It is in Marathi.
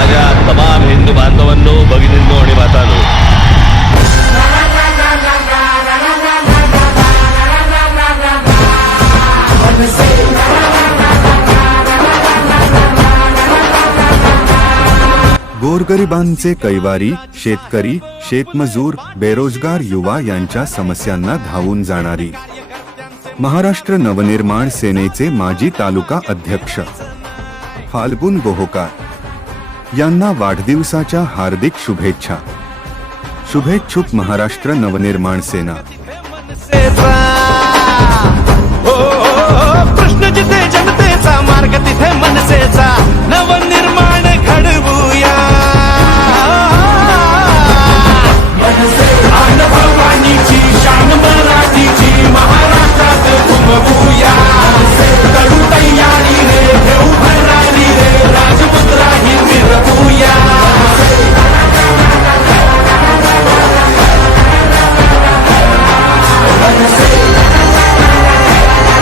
माझ्या तमाम हिंदू बांधवांनो भगिनींनो आणि मातांनो. गोरगरिबांचे कैवारी शेतकरी शेतमजूर बेरोजगार युवा यांच्या समस्यांना धावून जाणारी. महाराष्ट्र नवनिर्माण सेनेचे माजी तालुका अध्यक्ष. फाल्गुन गोहोकार. यांना वाढदिवसाच्या हार्दिक शुभेच्छा. शुभेच्छुक महाराष्ट्र नवनिर्माण सेना.